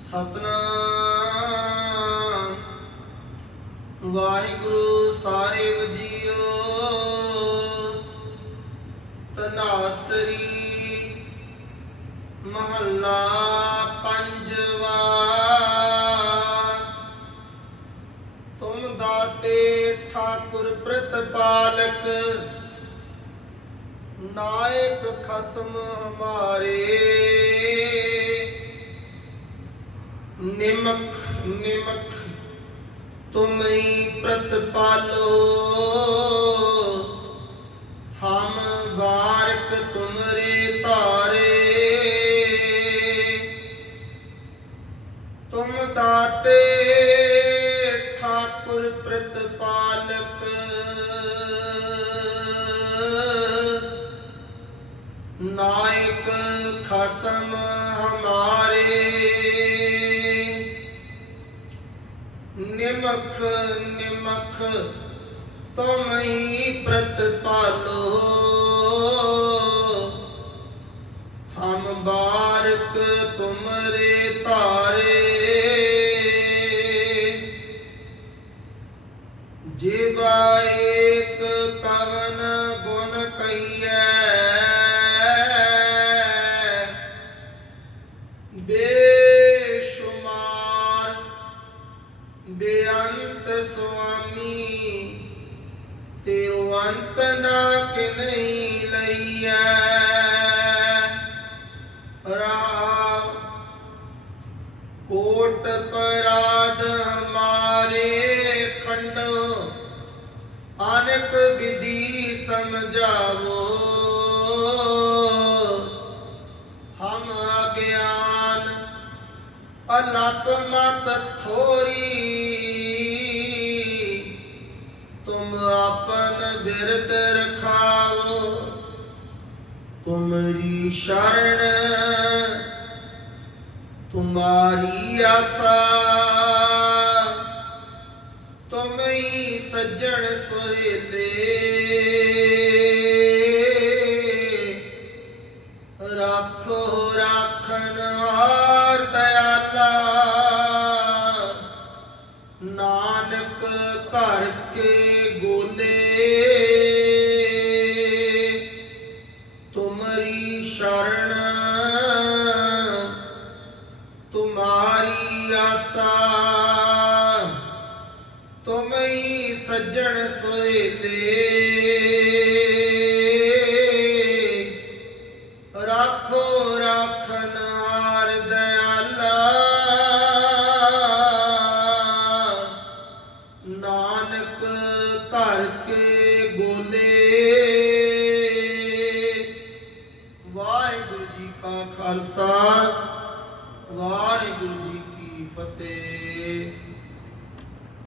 ਸਤਨਾਮ। ਵਾਹਿਗੁਰੂ ਸਾਹਿਬ JIO. ਤਨਾਸਰੀ ਮਹੱਲਾ ਪੰਜਵਾ। ਤੁਮ ਦਾਤੇ ਠਾਕੁਰ ਪ੍ਰਤਪਾਲਕ ਨਾਇਕ ਖਸਮ ਹਮਾਰੇ। ਨਿਮਕ ਨਿਮਖ ਤੁਮ ਪ੍ਰਤਪਾਲੋ। ਹਮ ਵਾਰਕ ਤੁਮਰੇ ਧਾਰੇ ਤੁਮ ਦਾਤੇ ਠਾਕੁਰ ਪ੍ਰਤਪਾਲਕ। ਨਾਇਕ ਖਸਮ ਹਮਾਰੇ। ਨਿਮਖ ਨਿਮਖ ਤੁਮ ਹੀ ਪ੍ਰਤਪਾਲੋ। ਹਮ ਬਾਰਕ ਤੁਮਰੇ ਧਾਰੇ। ਜੀਵਾ ਏਕ ਕਵਨ ਅੰਤ ਸੁਆਮੀ, ਤੇਰੋ ਅੰਤ ਨਾ ਕਿ ਨਹੀਂ ਲਈਐ। ਰਾਮ ਕੋਟ ਪਰਾਧ ਹਮਾਰੇ ਖੰਡੋ, ਅਨਕ ਵਿਧੀ ਸਮਝਾਵੋ। ਹਮ ਅਗਿਆਨ ਅਲਪ ਮਤ ਥੋਰੀ। ਤੁਮ ਆਪਨ ਬਿਰਦ ਰਖਾਵੋ। ਤੁਮਰੀ ਸ਼ਰਨ। ਤੁਮਾਰੀ ਆਸਾ ਤੁਮ ਹੀ ਸੱਜਣ ਸੁਹੇਲੇ ਰੱਖੋ ਗੋਲੇ ਤੁਮਰੀ ਸ਼ਰਨ ਤੁਮਾਰੀ ਆਸਾ ਤੁਮ ਹੀ ਸੱਜਣ ਸੋਇਲੇ ਵਾਹਿਗੁਰੂ ਜੀ ਕੀ ਫਤਿਹ।